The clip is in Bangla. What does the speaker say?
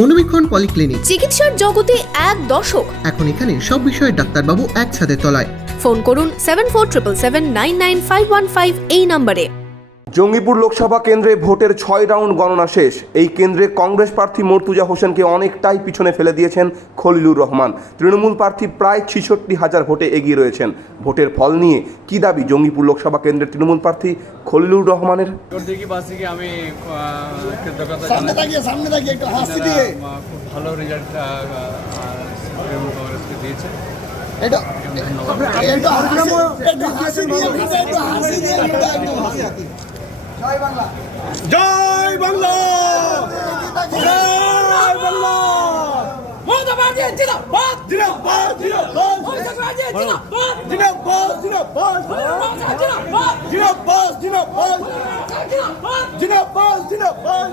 মনোবীক্ষণ পলিক্লিনিক, চিকিৎসার জগতে এক দশক। এখন এখানে সব বিষয়ে ডাক্তারবাবু একসাথে তলায়। ফোন করুন 7477999515 এই নম্বরে। জঙ্গিপুর লোকসভা কেন্দ্রে ভোটের 6 রাউন্ড গণনা শেষ। এই কেন্দ্রে কংগ্রেস প্রার্থী মর্তুজা হোসেনকে অনেকটাই পিছনে ফেলে দিয়েছেন খলিলুর রহমান। তৃণমূল প্রার্থী প্রায় 66,000 ভোটে এগিয়ে রয়েছেন। ভোটের ফল নিয়ে কি দাবি জঙ্গিপুর লোকসভা কেন্দ্রের তৃণমূল প্রার্থী খলিলুর রহমানের? আমি সামনে তাকিয়ে একটু হাসি দিয়ে খুব ভালো রেজাল্ট তৃণমূল কংগ্রেসকে দিয়েছে। এটা একটু হাসি দিয়ে একটু হাসি দিয়ে জয় বাংলা, জয় বাংলা, জয় বাংলা। মমতা ব্যানার্জি জিন্দাবাদ, জিন্দাবাদ, জিন্দাবাদ। মমতা ব্যানার্জি জিন্দাবাদ, জিন্দাবাদ, জিন্দাবাদ। জিন্দাবাদ, জিন্দাবাদ, জিন্দাবাদ, জিন্দাবাদ, জিন্দাবাদ।